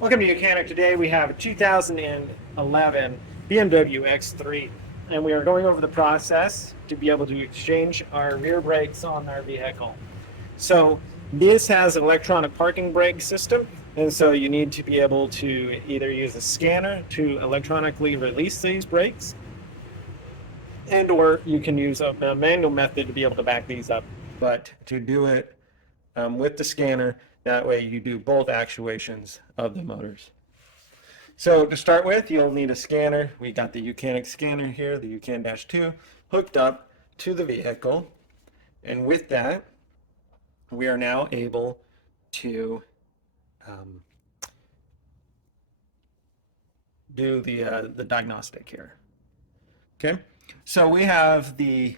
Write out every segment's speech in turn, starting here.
Welcome to Mechanic. Today we have a 2011 BMW X3, and we are going over the process to be able to exchange our rear brakes on our vehicle. So this has an electronic parking brake system, and so you need to be able to either use a scanner to electronically release these brakes, and or you can use a manual method to be able to back these up. But to do it with the scanner, that way you do both actuations of the motors. So to start with, you'll need a scanner. We got the Mechanic scanner here, the UCAN-2, hooked up to the vehicle. And with that, we are now able to do the diagnostic here. Okay, so we have the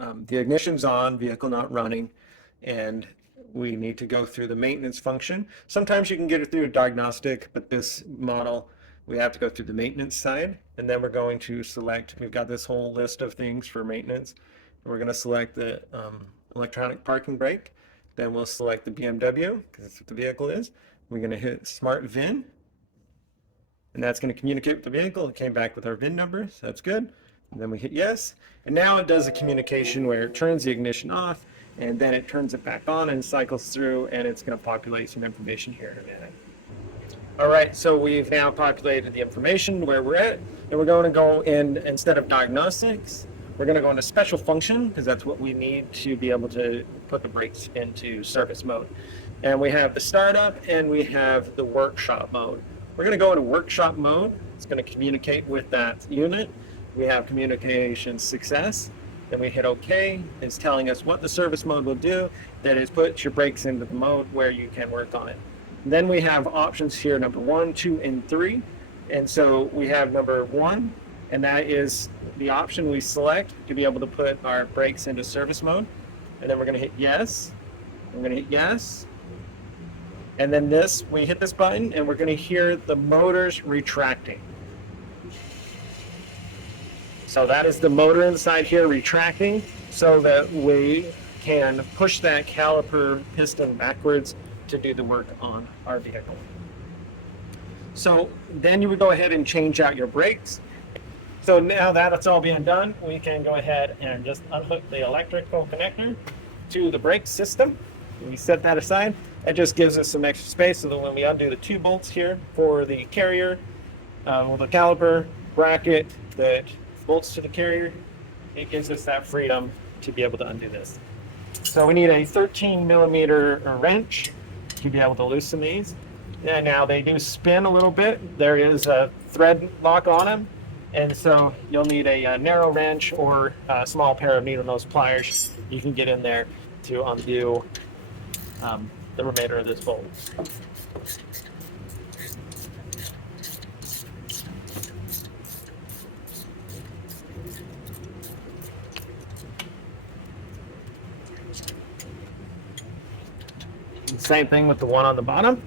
ignition's on, vehicle not running, and we need to go through the maintenance function. Sometimes you can get it through a diagnostic, but this model, we have to go through the maintenance side. And then we're going to select, we've got this whole list of things for maintenance. We're going to select the electronic parking brake. Then we'll select the BMW, because that's what the vehicle is. We're going to hit Smart VIN. And that's going to communicate with the vehicle. It came back with our VIN number, so that's good. And then we hit yes. And now it does a communication where it turns the ignition off, and then it turns it back on and cycles through, and it's going to populate some information here in a minute. All right, so we've now populated the information where we're at, and we're going to go in, instead of diagnostics, we're going to go into special function, because that's what we need to be able to put the brakes into service mode. And we have the startup, and we have the workshop mode. We're going to go into workshop mode. It's going to communicate with that unit. We have communication success. Then we hit OK. It's telling us what the service mode will do. That is, put your brakes into the mode where you can work on it. Then we have options here, number 1, 2, and 3. And so we have number 1, and that is the option we select to be able to put our brakes into service mode. And then we're going to hit yes. I'm going to hit yes. And then this, we hit this button, and we're going to hear the motors retracting. So that is the motor inside here retracting, so that we can push that caliper piston backwards to do the work on our vehicle. So then you would go ahead and change out your brakes. So now that it's all being done, we can go ahead and just unhook the electrical connector to the brake system. We set that aside. That just gives us some extra space so that when we undo the 2 bolts here for the carrier, with the caliper bracket that bolts to the carrier, it gives us that freedom to be able to undo this. So we need a 13mm wrench to be able to loosen these. And now they do spin a little bit. There is a thread lock on them, and so you'll need a narrow wrench or a small pair of needle nose pliers. You can get in there to undo the remainder of this bolt. Same thing with the one on the bottom.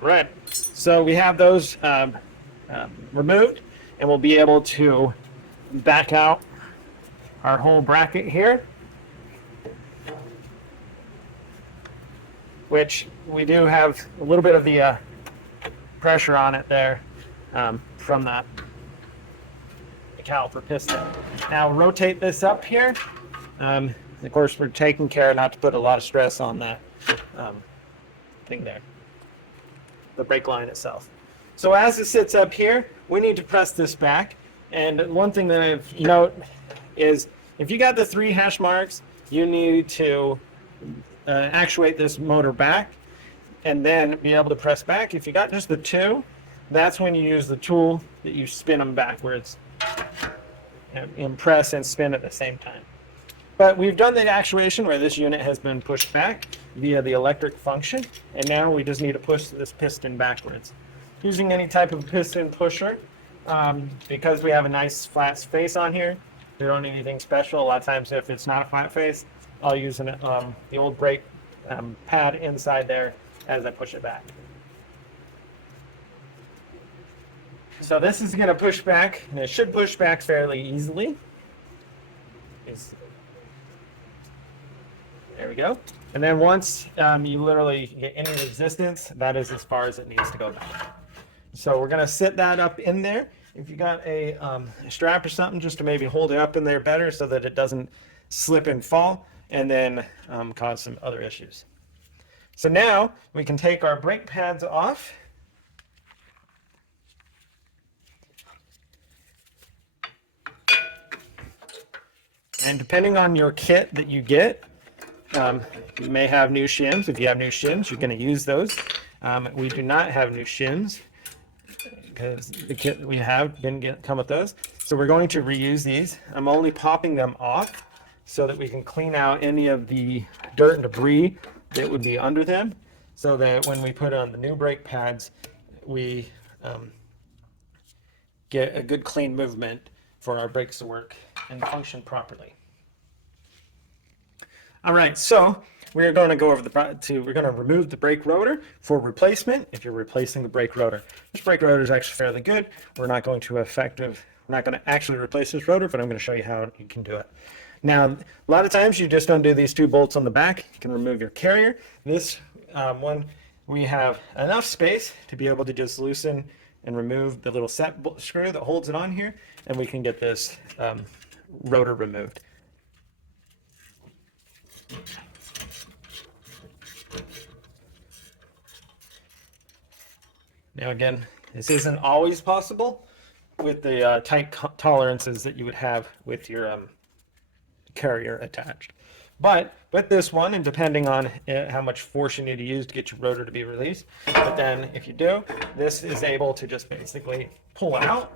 Right, so we have those removed, and we'll be able to back out our whole bracket here, which we do have a little bit of the pressure on it there from the caliper piston. Now rotate this up here. Of course, we're taking care not to put a lot of stress on that thing there, the brake line itself. So as it sits up here, we need to press this back. And one thing that I've note is if you got the 3 hash marks, you need to actuate this motor back and then be able to press back. If you got just the 2, that's when you use the tool that you spin them backwards and press and spin at the same time. But we've done the actuation where this unit has been pushed back via the electric function, and now we just need to push this piston backwards. Using any type of piston pusher, because we have a nice flat face on here, we don't need anything special. A lot of times if it's not a flat face, I'll use the old brake pad inside there as I push it back. So this is going to push back, and it should push back fairly easily. There we go. And then once you literally get any resistance, that is as far as it needs to go back. So we're going to sit that up in there. If you got a strap or something, just to maybe hold it up in there better so that it doesn't slip and fall and then cause some other issues. So now we can take our brake pads off. And depending on your kit that you get, you may have new shims. If you have new shims, you're going to use those. We do not have new shims because the kit that we have didn't come with those. So we're going to reuse these. I'm only popping them off so that we can clean out any of the dirt and debris that would be under them, so that when we put on the new brake pads, we get a good clean movement for our brakes to work and function properly. All right, so we're going to go over we're going to remove the brake rotor for replacement if you're replacing the brake rotor. This brake rotor is actually fairly good. We're not going to actually replace this rotor, but I'm going to show you how you can do it. Now, a lot of times you just undo these two bolts on the back. You can remove your carrier. This one, we have enough space to be able to just loosen and remove the little set screw that holds it on here, and we can get this rotor removed. Now again, this isn't always possible with the tight tolerances that you would have with your carrier attached. But with this one, and depending on how much force you need to use to get your rotor to be released, but then if you do, this is able to just basically pull out.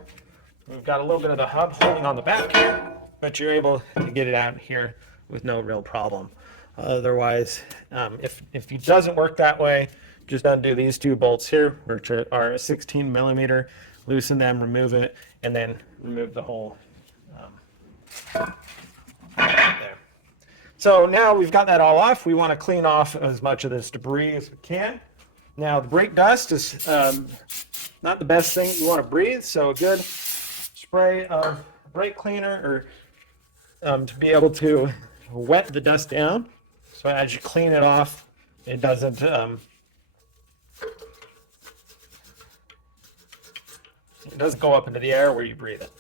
We've got a little bit of the hub holding on the back here, but you're able to get it out here with no real problem. Otherwise, if it doesn't work that way, just undo these two bolts here, which are 16 millimeter, loosen them, remove it, and then remove the whole there. So now we've got that all off. We want to clean off as much of this debris as we can. Now the brake dust is not the best thing you want to breathe, so a good spray of brake cleaner or to be able to wet the dust down. So as you clean it off, it doesn't go up into the air where you breathe it.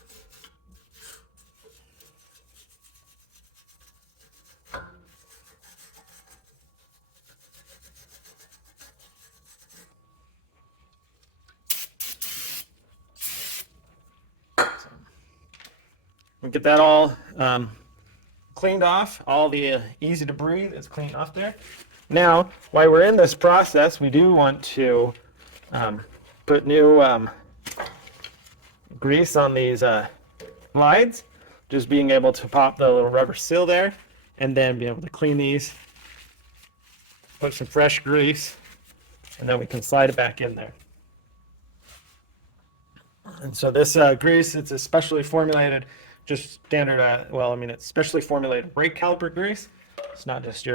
We get that all cleaned off, all the easy debris that's cleaned off there. Now, while we're in this process, we do want to put new grease on these slides. Just being able to pop the little rubber seal there and then be able to clean these, put some fresh grease, and then we can slide it back in there. And so this grease, it's especially formulated, just standard, it's specially formulated brake caliper grease. It's not just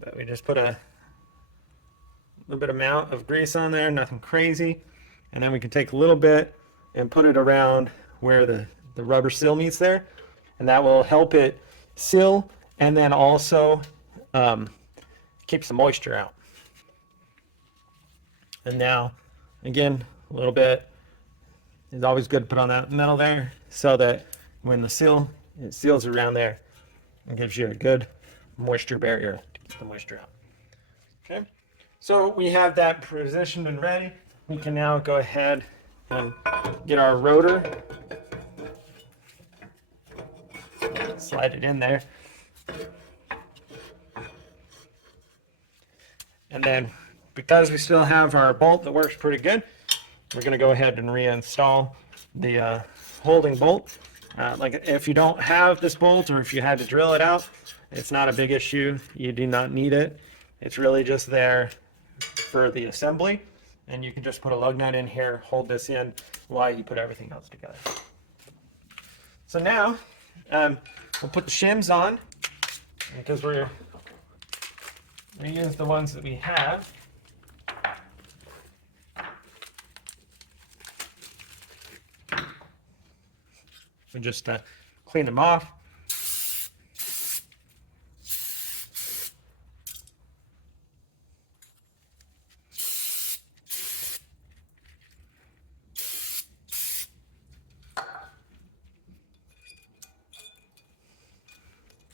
but we just put a little bit amount of grease on there, nothing crazy. And then we can take a little bit and put it around where the rubber seal meets there. And that will help it seal and then also keeps the moisture out. And now, again, a little bit. It's always good to put on that metal there so that when it seals around there, it gives you a good moisture barrier to keep the moisture out. Okay, so we have that positioned and ready. We can now go ahead and get our rotor, slide it in there, and then because we still have our bolt that works pretty good, we're going to go ahead and reinstall the holding bolt. Like if you don't have this bolt or if you had to drill it out, it's not a big issue. You do not need it. It's really just there for the assembly. And you can just put a lug nut in here, hold this in while you put everything else together. So now we'll put the shims on because we use the ones that we have. We just clean them off.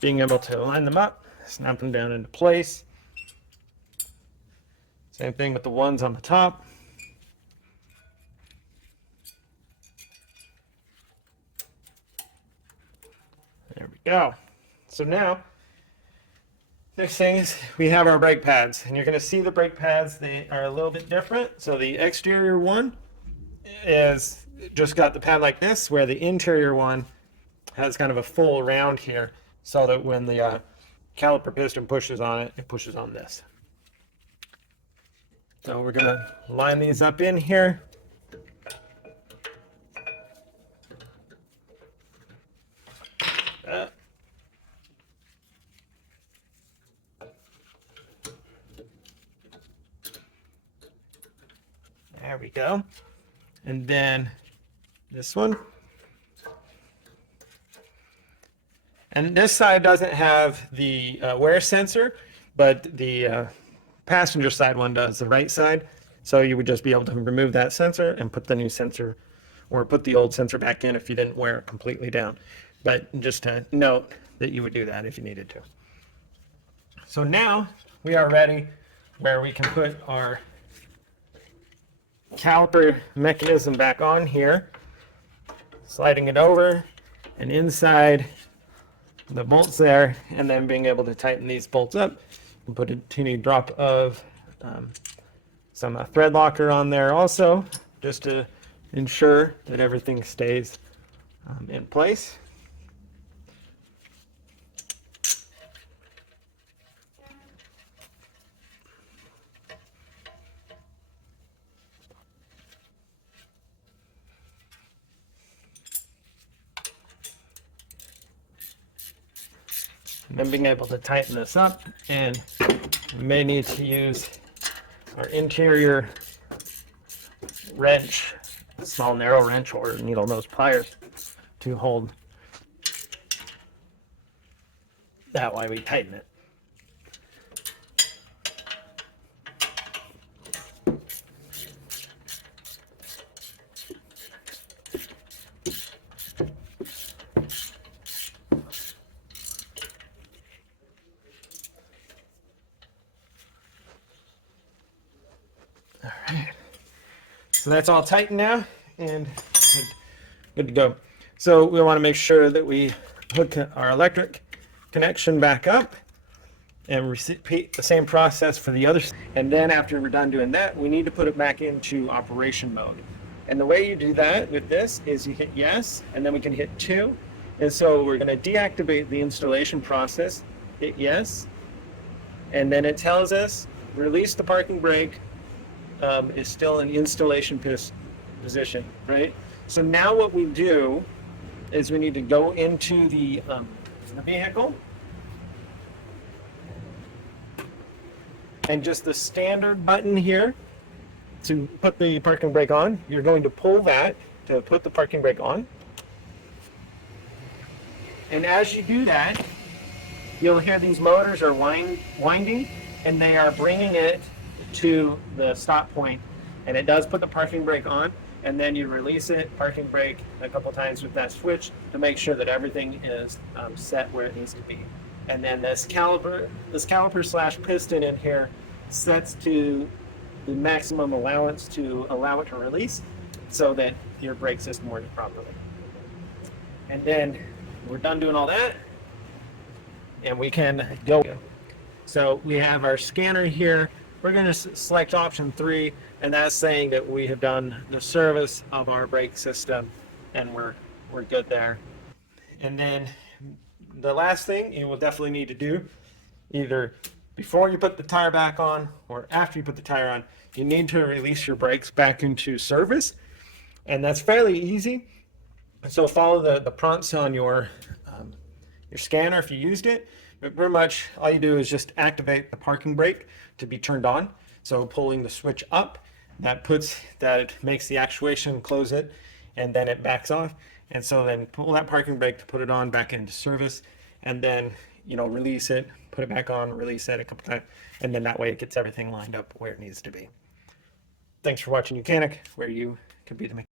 Being able to line them up, snap them down into place. Same thing with the ones on the top. There we go. So now, next thing is we have our brake pads, and you're going to see the brake pads. They are a little bit different. So the exterior one is just got the pad like this, where the interior one has kind of a full round here, so that when the caliper piston pushes on it, it pushes on this. So we're going to line these up in here. There we go. And then this one. And this side doesn't have the wear sensor, but the passenger side one does, the right side. So you would just be able to remove that sensor and put the new sensor, or put the old sensor back in if you didn't wear it completely down. But just to note that you would do that if you needed to. So now we are ready where we can put our caliper mechanism back on here, sliding it over and inside the bolts there, and then being able to tighten these bolts up and put a teeny drop of some thread locker on there also, just to ensure that everything stays in place. And then being able to tighten this up, and we may need to use our interior wrench, small narrow wrench or needle nose pliers, to hold that while we tighten it. All right, so that's all tightened now and good to go. So we want to make sure that we hook our electric connection back up and repeat the same process for the other. And then after we're done doing that, we need to put it back into operation mode. And the way you do that with this is you hit yes, and then we can hit 2. And so we're going to deactivate the installation process, hit yes, and then it tells us release the parking brake. Is still in installation position, right? So now what we do is we need to go into the vehicle, and just the standard button here to put the parking brake on. You're going to pull that to put the parking brake on. And as you do that, you'll hear these motors are winding, and they are bringing it to the stop point, and it does put the parking brake on, and then you release it, parking brake a couple times with that switch to make sure that everything is set where it needs to be. And then this caliper slash piston in here sets to the maximum allowance to allow it to release, so that your brake system works properly. And then we're done doing all that, and we can go. So we have our scanner here. We're going to select option 3, and that's saying that we have done the service of our brake system, and we're good there. And then the last thing you will definitely need to do, either before you put the tire back on or after you put the tire on, you need to release your brakes back into service, and that's fairly easy. So follow the prompts on your your scanner if you used it. But pretty much all you do is just activate the parking brake to be turned on. So pulling the switch up, that makes the actuation, close it, and then it backs off. And so then pull that parking brake to put it on back into service, and then release it, put it back on, release it a couple times, and then that way it gets everything lined up where it needs to be. Thanks for watching Mechanic, where you can be the mechanic.